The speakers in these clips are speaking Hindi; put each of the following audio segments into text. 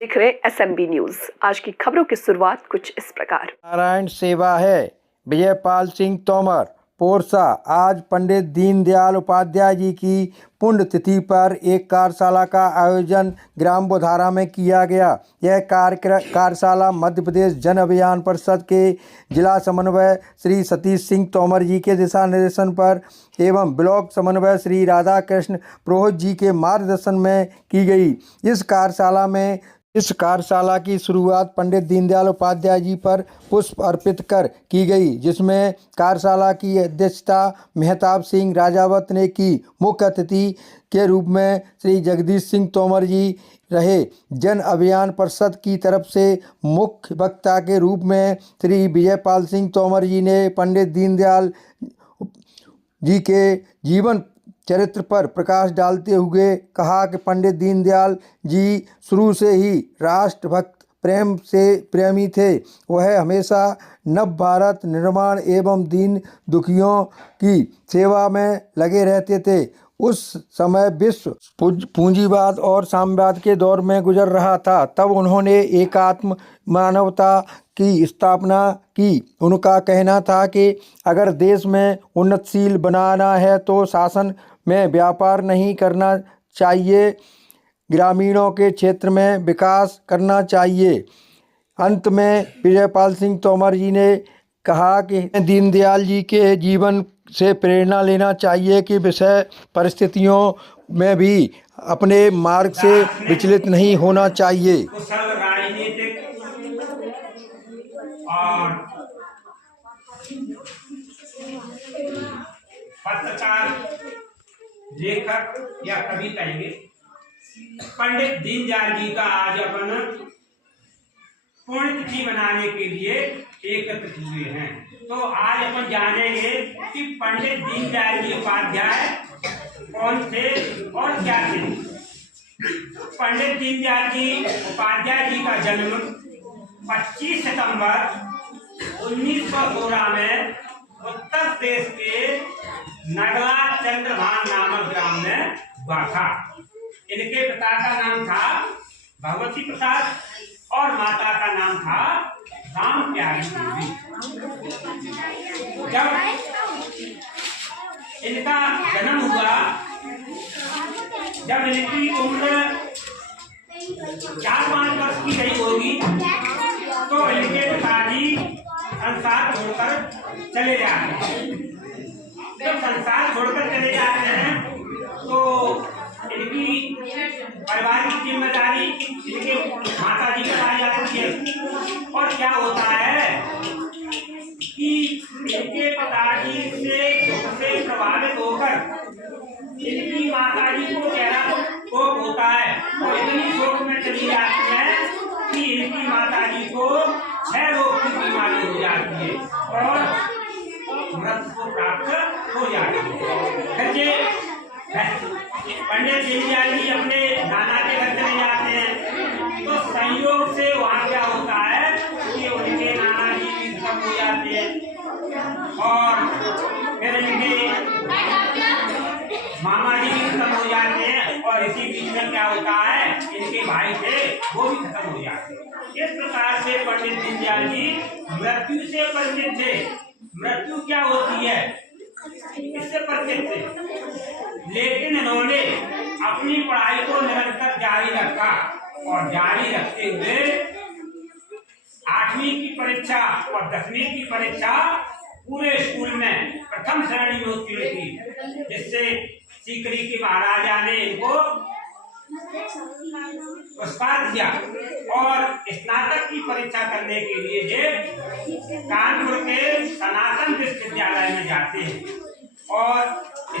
देख रहे SMB न्यूज। आज की खबरों की शुरुआत कुछ इस प्रकार। नारायण सेवा है। विजयपाल सिंह तोमर पोरसा। आज पंडित दीनदयाल उपाध्याय जी की पुण्यतिथि पर एक कार्यशाला का आयोजन ग्राम बोधारा में किया गया। यह कार्यशाला मध्य प्रदेश जन अभियान परिषद के जिला समन्वय श्री सतीश सिंह तोमर जी के दिशा निर्देशन पर एवं ब्लॉक समन्वय श्री राधा कृष्ण पुरोहित जी के मार्गदर्शन में की गई। इस कार्यशाला की शुरुआत पंडित दीनदयाल उपाध्याय जी पर पुष्प अर्पित कर की गई, जिसमें कार्यशाला की अध्यक्षता मेहताब सिंह राजावत ने की। मुख्य अतिथि के रूप में श्री जगदीश सिंह तोमर जी रहे। जन अभियान परिषद की तरफ से मुख्य वक्ता के रूप में श्री विजयपाल सिंह तोमर जी ने पंडित दीनदयाल जी के जीवन चरित्र पर प्रकाश डालते हुए कहा कि पंडित दीनदयाल जी शुरू से ही राष्ट्रभक्त प्रेम से प्रेमी थे। वह हमेशा नव भारत निर्माण एवं दीन दुखियों की सेवा में लगे रहते थे। उस समय विश्व पूंजीवाद और साम्यवाद के दौर में गुजर रहा था। तब उन्होंने एकात्म मानवता की स्थापना की। उनका कहना था कि अगर देश में उन्नतशील बनाना है तो शासन में व्यापार नहीं करना चाहिए, ग्रामीणों के क्षेत्र में विकास करना चाहिए। अंत में विजयपाल सिंह तोमर जी ने कहा कि दीनदयाल जी के जीवन से प्रेरणा लेना चाहिए कि विषय परिस्थितियों में भी अपने मार्ग से विचलित नहीं होना चाहिए। कुशल राजनीतिक और पत्रकार, लेखक या कवि कहेंगे, पंडित दीनदयाल जी का आज अपन पुण्यतिथि मनाने के लिए एकत्रित हुए हैं। तो आज अपन जानेंगे कि पंडित दीनदयाल जी उपाध्याय कौन थे और क्या थे। पंडित दीनदयाल जी उपाध्याय जी का जन्म 25 सितंबर 1916 में उत्तर प्रदेश के नगला चंद्रभान नामक ग्राम में हुआ था। इनके पिता का नाम था भगवती प्रसाद और माता का नाम था राम प्यारी देवी। जब इनका जन्म हुआ, जब इनकी उम्र 4-5 वर्ष की रही होगी, तो इनके पिताजी संसार छोड़कर चले जाते हैं। जब संसार छोड़कर चले जाते हैं तो इनकी परिवार की जिम्मेदारी इनके माता जी पर आ जाती है। और क्या होता है कि इनके पिताजी से प्रभावित होकर इनकी माता जी को चेहरा शोक होता है और इतनी शोक में चली जाती है कि इनकी माता जी को 6 रोग की बीमारी हो जाती है और मृत्यु को प्राप्त हो जाती है। पंडित दीनदयाल जी अपने नाना के घर चले जाते हैं, तो संयोग से वहाँ क्या होता है कि उनके नाना जी भी खत्म हो जाते हैं और फिर इनके मामा जी भी खत्म हो जाते हैं और इसी बीच में क्या होता है इनके भाई थे वो भी खत्म हो जाते हैं। इस प्रकार से पंडित दीनदयाल जी मृत्यु से परिचित थे। मृत्यु क्या होती है इससे परिचित थे, लेकिन इन्होंने अपनी पढ़ाई को निरंतर जारी रखा और जारी रखते हुए 8वीं की परीक्षा और 10वीं की परीक्षा पूरे स्कूल में प्रथम श्रेणी में उत्तीर्ण थी, जिससे सीकरी के महाराजा ने इनको पुरस्कार दिया। और स्नातक की परीक्षा करने के लिए ये कानपुर के सनातन विश्वविद्यालय में जाते हैं और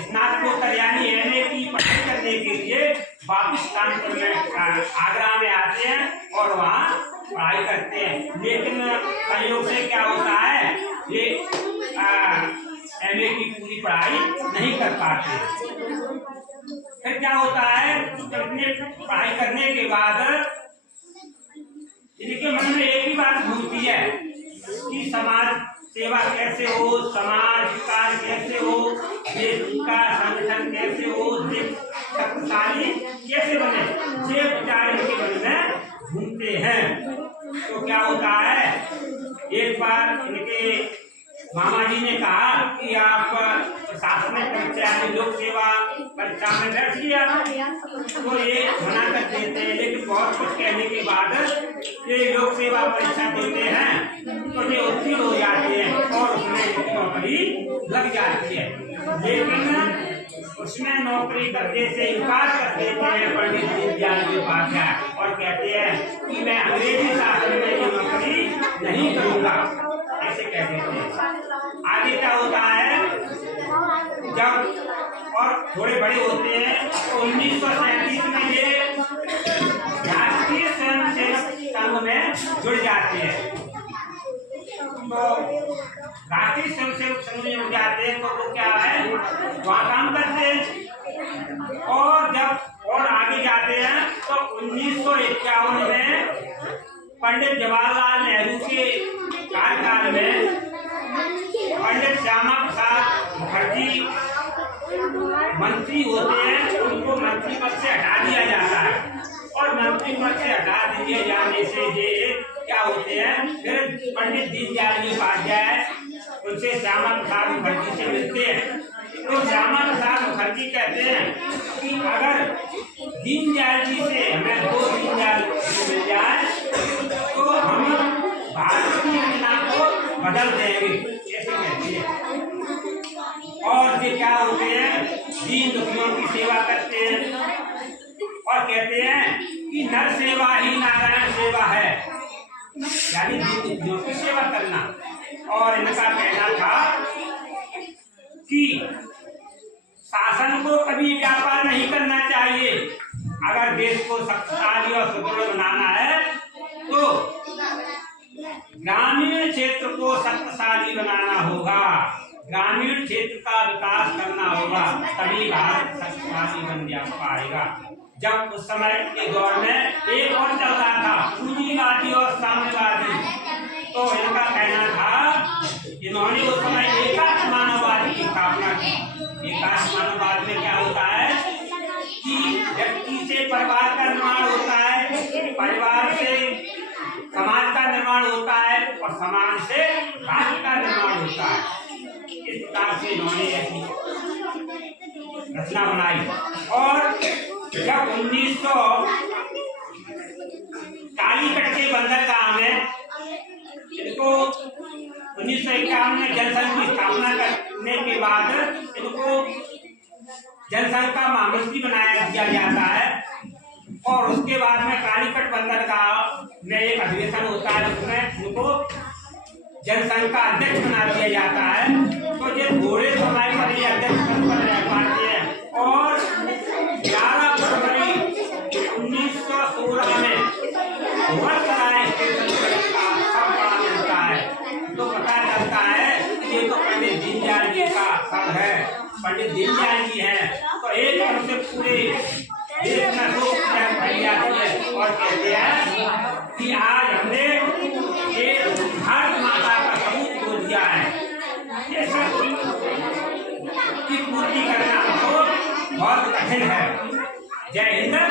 स्नातकोत्तर यानी MA की पढ़ाई करने के लिए वापस कानपुर में आगरा में आते हैं और वहाँ पढ़ाई करते हैं। लेकिन संयोग से क्या होता है ये MA की पूरी पढ़ाई नहीं कर पाते। फिर क्या होता है इतने पढ़ाई करने के बाद इनके मन में एक ही बात घूमती है कि समाज सेवा कैसे हो, समाज विकास कैसे हो, देश का संगठन कैसे हो, देश शक्तिशाली कैसे बने, ये विचार इनके मन में घूमते सुनते हैं तो क्या होता है, एक बार इनके मामा जी ने कहा कि आप प्रशासनिक परीक्षा में लोक सेवा परीक्षा में बैठ गया, तो ये मना कर देते हैं। लेकिन बहुत कुछ कहने के बाद ये लोक सेवा परीक्षा देते हैं तो ये उत्तीर्ण हो जाते हैं और उसमें नौकरी लग जाती है। लेकिन उसमें नौकरी करने से इनकार कर देते हैं पंडित दीनदयाल उपाध्याय और कहते हैं कि मैं अंग्रेजी शासन में ये नौकरी नहीं करूँगा, ऐसे कह देते हैं। आगे क्या होता है, जब और थोड़े बड़े होते हैं तो 1937 में ये राष्ट्रीय स्वयंसेवक संघ में जुड़ जाते हैं। तो राष्ट्रीय स्वयंसेवक संघ में जुड़ जाते हैं तो वो क्या है, वहाँ काम करते हैं। और जब और आगे जाते हैं तो 1951 में पंडित जवाहरलाल नेहरू के कार्यकाल में पंडित श्यामा प्रसाद मुखर्जी मंत्री होते हैं, उनको मंत्री पद से हटा दिया जाता है। और मंत्री पद से हटा दिए जाने से ये क्या होते हैं, फिर पंडित दीनदयाल उपाध्याय उनसे श्यामा प्रसाद मुखर्जी से मिलते हैं। तो श्यामा प्रसाद मुखर्जी कहते हैं कि अगर दीनदयाल जी से हमें 2 दीनदयाल मिल जाए तो हम भारत की योजना को बदल देंगे, ऐसे कहते हैं। और ये क्या होते हैं, दीन दुखियों की सेवा करते हैं और कहते हैं कि नर सेवा ही नारायण सेवा है, यानी दीन दुखियों की सेवा करना। और इनका कहना था कि शासन को कभी व्यापार नहीं करना चाहिए, अगर देश को शक्तिशाली और सुदृढ़ बनाना है तो ग्रामीण क्षेत्र को शक्तिशाली बनाना होगा, ग्रामीण क्षेत्र का विकास करना होगा, तभी भारत शक्तिशाली बन पाएगा। जब उस समय के दौर में एक और चल रहा था, पूंजीवादी और साम्यवादी, तो इनका कहना था, इन्होंने उस समय एकात्म मानववाद की स्थापना की। एकात्म मानववाद में क्या होता है कि व्यक्ति से परिवार का निर्माण होता है, परिवार से समाज का निर्माण होता है और समाज से राष्ट्र का निर्माण होता है। इस प्रकार से इन्होंने ऐसी रचना बनाई। और जब 1900 कालीकट के बंदरगाह में इनको 1951 में जनसंघ की स्थापना करने के बाद इनको जनसंघ का महामंत्री बनाया दिया जाता है। और उसके बाद में कालीकट बंदरगाह में एक अधिवेशन होता है, उसमें इनको जनसंघ का अध्यक्ष बना दिया जाता है। तो ये थोड़े समय पर ये अध्यक्ष पद पर रह पाते हैं और 11 फरवरी 1916 में भुवनसराय स्टेशन पर इसका सम्मान मिलता है। तो पता चलता है कि ये तो पंडित दीनदयाल जी का सब है, पंडित दीनदयाल जी हैं। तो एक तरह से पूरे देश में लोग फैल जाती है और कहते हैं कि आज हमने एक भारत माता का सबूत खो दिया है। ये सब की पूर्ति करना तो बहुत कठिन है। जय हिंद।